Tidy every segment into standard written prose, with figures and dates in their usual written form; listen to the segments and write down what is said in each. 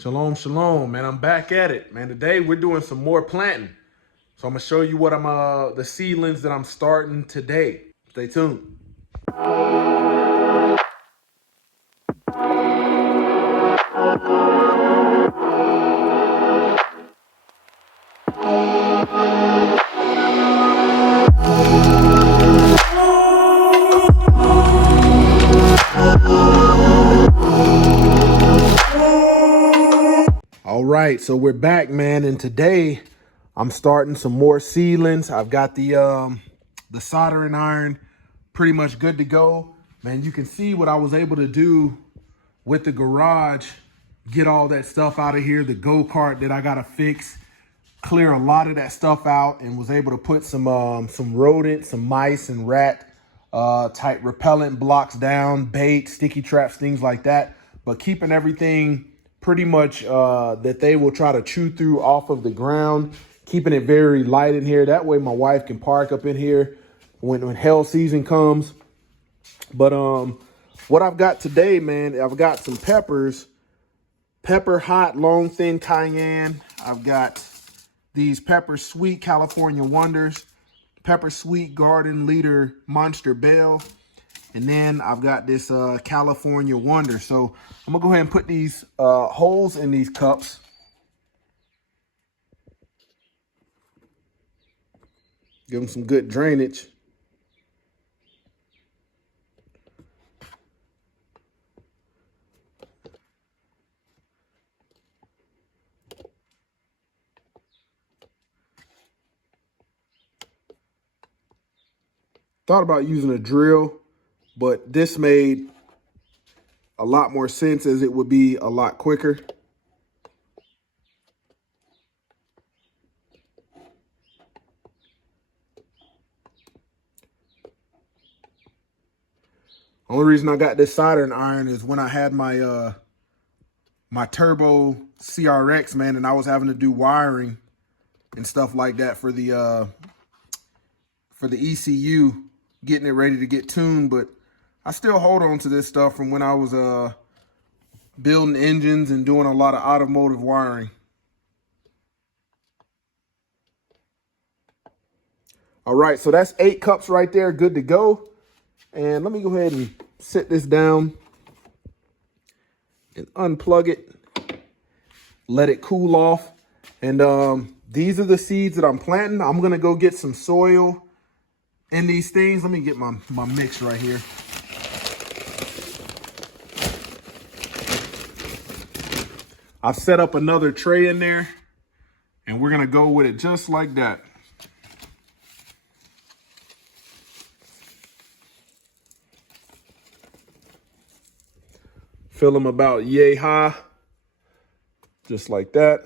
Shalom, shalom, man. I'm back at it, man. Today we're doing some more planting. So I'm gonna show you what the seedlings that I'm starting today. Stay tuned. All right, so we're back, man, and today I'm starting some more seedlings. I've got the soldering iron pretty much good to go. Man, you can see what I was able to do with the garage, get all that stuff out of here, the go-kart that I gotta fix, clear a lot of that stuff out, and was able to put some rodent, some mice and rat type repellent blocks down, bait, sticky traps, things like that, but keeping everything pretty much that they will try to chew through off of the ground, keeping it very light in here. That way my wife can park up in here when hell season comes. But what I've got today, man, I've got some peppers, pepper hot, long, thin cayenne. I've got these pepper sweet California Wonders, pepper sweet garden leader monster bell, and then I've got this California Wonder. So I'm gonna go ahead and put these holes in these cups. Give them some good drainage. Thought about using a drill, but this made a lot more sense as it would be a lot quicker. Only reason I got this soldering iron is when I had my my turbo CRX, man, and I was having to do wiring and stuff like that for the ECU, getting it ready to get tuned. But I still hold on to this stuff from when I was building engines and doing a lot of automotive wiring. All right, so that's 8 cups right there, good to go. And let me go ahead and sit this down and unplug it, let it cool off. And these are the seeds that I'm planting. I'm gonna go get some soil in these things. Let me get my mix right here. I've set up another tray in there, and we're gonna go with it just like that. Fill them about yay high, just like that.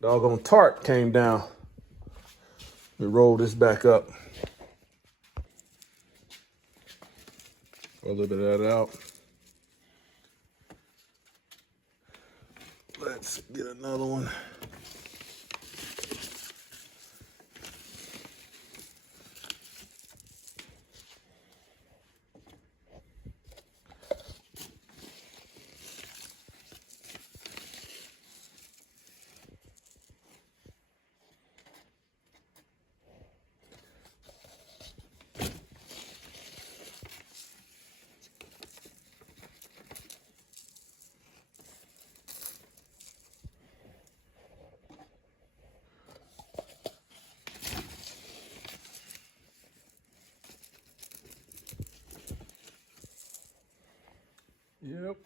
Doggone tart came down. Let me roll this back up. A little bit of that out. Let's get another one. Yep.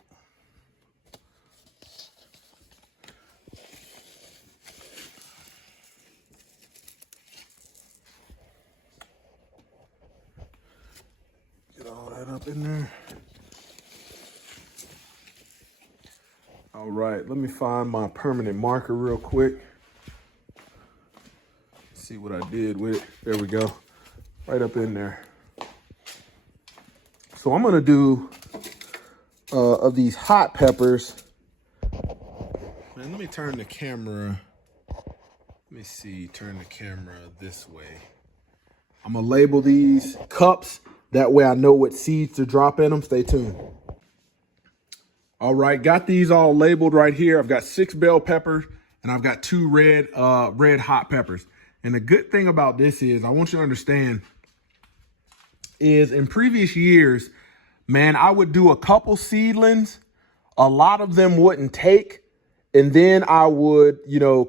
Get all that up in there. All right, let me find my permanent marker real quick. See what I did with it. There we go. Right up in there. So I'm gonna do of these hot peppers. Man, let me turn the camera. Let me see, turn the camera this way. I'm gonna label these cups. That way I know what seeds to drop in them. Stay tuned. All right, got these all labeled right here. I've got 6 bell peppers and I've got 2 red hot peppers. And the good thing about this is, I want you to understand, is in previous years, man, I would do a couple seedlings. A lot of them wouldn't take. And then I would,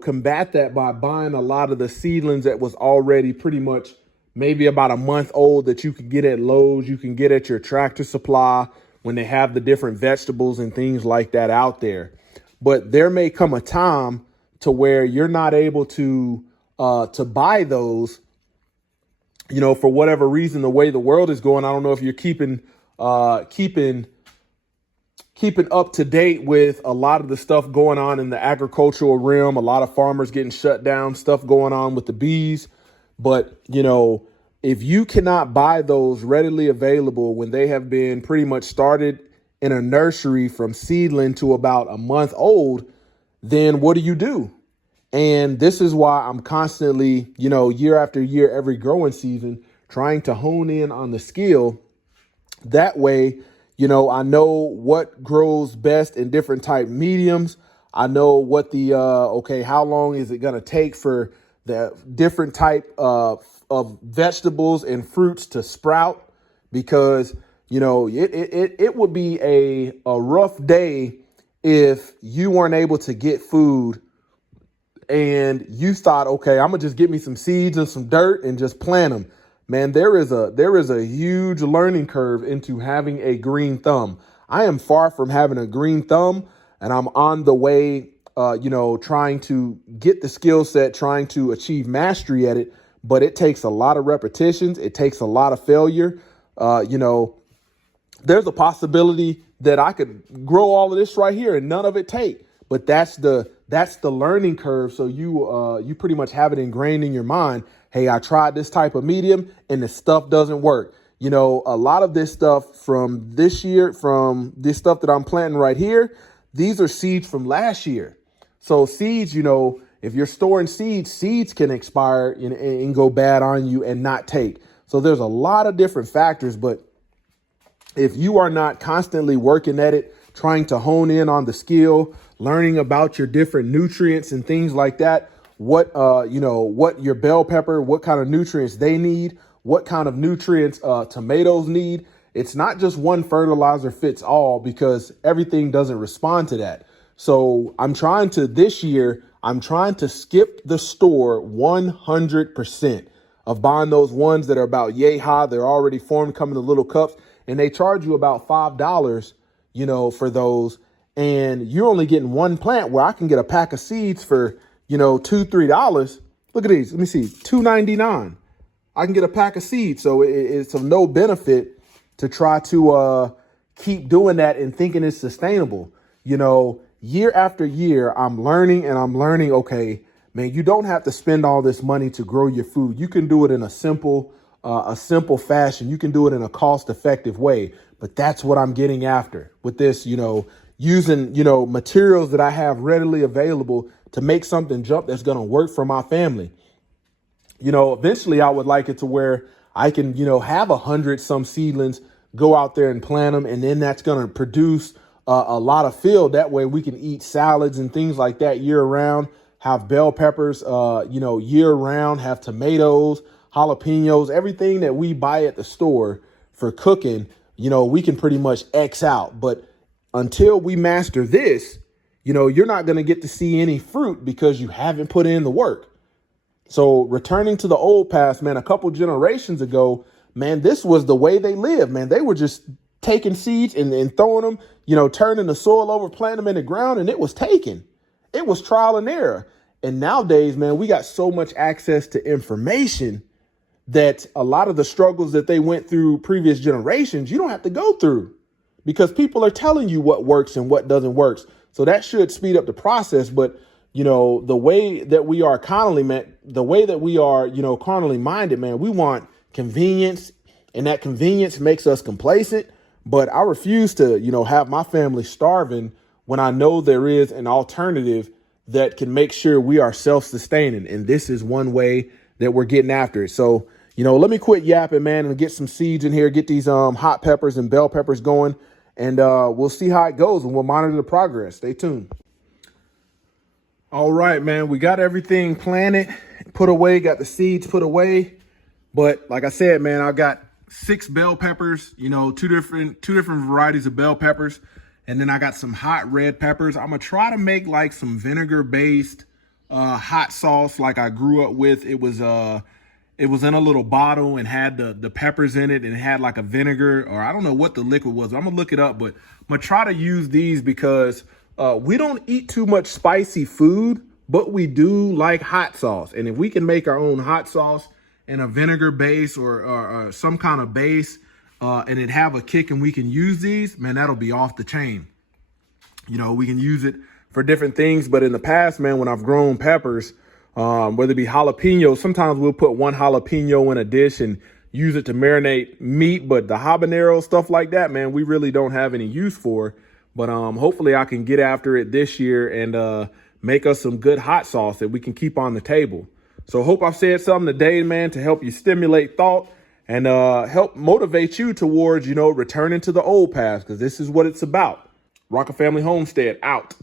combat that by buying a lot of the seedlings that was already pretty much maybe about a month old that you could get at Lowe's, you can get at your Tractor Supply when they have the different vegetables and things like that out there. But there may come a time to where you're not able to buy those, for whatever reason, the way the world is going. I don't know if you're keeping up to date with a lot of the stuff going on in the agricultural realm, a lot of farmers getting shut down, stuff going on with the bees. But, if you cannot buy those readily available when they have been pretty much started in a nursery from seedling to about a month old, then what do? And this is why I'm constantly, year after year, every growing season, trying to hone in on the skill. That way, I know what grows best in different type mediums. I know what how long is it going to take for the different type of vegetables and fruits to sprout, because, it would be a rough day if you weren't able to get food and you thought, okay, I'm gonna just get me some seeds and some dirt and just plant them. Man, there is a huge learning curve into having a green thumb. I am far from having a green thumb, and I'm on the way, trying to get the skill set, trying to achieve mastery at it. But it takes a lot of repetitions. It takes a lot of failure. There's a possibility that I could grow all of this right here and none of it take. But that's the learning curve. So you pretty much have it ingrained in your mind. Hey, I tried this type of medium and the stuff doesn't work. A lot of this stuff from this year, from this stuff that I'm planting right here, these are seeds from last year. So seeds, if you're storing seeds can expire and go bad on you and not take. So there's a lot of different factors. But if you are not constantly working at it, trying to hone in on the skill, learning about your different nutrients and things like that, what your bell pepper, what kind of nutrients they need, what kind of nutrients tomatoes need. It's not just one fertilizer fits all, because everything doesn't respond to that. So this year, I'm trying to skip the store 100% of buying those ones that are about yay high. They're already formed, come in the little cups, and they charge you about $5, for those. And you're only getting one plant, where I can get a pack of seeds for, $2-3. Look at these. Let me see. $2.99. I can get a pack of seeds. So it's of no benefit to try to keep doing that and thinking it's sustainable. Year after year, I'm learning. Okay, man, you don't have to spend all this money to grow your food. You can do it in a simple fashion. You can do it in a cost-effective way. But that's what I'm getting after with this, using, materials that I have readily available to make something jump that's going to work for my family. Eventually I would like it to where I can, have 100 some seedlings, go out there and plant them. And then that's going to produce a lot of field. That way we can eat salads and things like that year round, have bell peppers, year round, have tomatoes, jalapenos, everything that we buy at the store for cooking, we can pretty much X out. But until we master this, you're not going to get to see any fruit because you haven't put in the work. So returning to the old past, man, a couple generations ago, man, this was the way they lived, man. They were just taking seeds and throwing them, turning the soil over, planting them in the ground, and it was taken. It was trial and error. And nowadays, man, we got so much access to information that a lot of the struggles that they went through previous generations, you don't have to go through, because people are telling you what works and what doesn't work. So that should speed up the process. But, the way that we are carnally minded, man, we want convenience, and that convenience makes us complacent. But I refuse to, have my family starving when I know there is an alternative that can make sure we are self-sustaining. And this is one way that we're getting after it. So, Let me quit yapping, man, and get some seeds in here, get these hot peppers and bell peppers going, and we'll see how it goes, and we'll monitor the progress. Stay tuned. All right, man, we got everything planted, put away, got the seeds put away. But like I said, man, I got 6 bell peppers, two different varieties of bell peppers. And then I got some hot red peppers. I'm gonna try to make like some vinegar based hot sauce like I grew up with. It was in a little bottle and had the peppers in it, and it had like a vinegar, or I don't know what the liquid was. I'm gonna look it up, but I'm gonna try to use these because we don't eat too much spicy food, but we do like hot sauce. And if we can make our own hot sauce in a vinegar base or some kind of base, and it have a kick, and we can use these, man, that'll be off the chain. We can use it for different things. But in the past, man, when I've grown peppers, whether it be jalapenos, sometimes we'll put 1 jalapeno in a dish and use it to marinate meat. But the habanero, stuff like that, man, we really don't have any use for. But hopefully I can get after it this year and make us some good hot sauce that we can keep on the table. So hope I've said something today, man, to help you stimulate thought and help motivate you towards, returning to the old path, because this is what it's about. Rocker Family Homestead, out.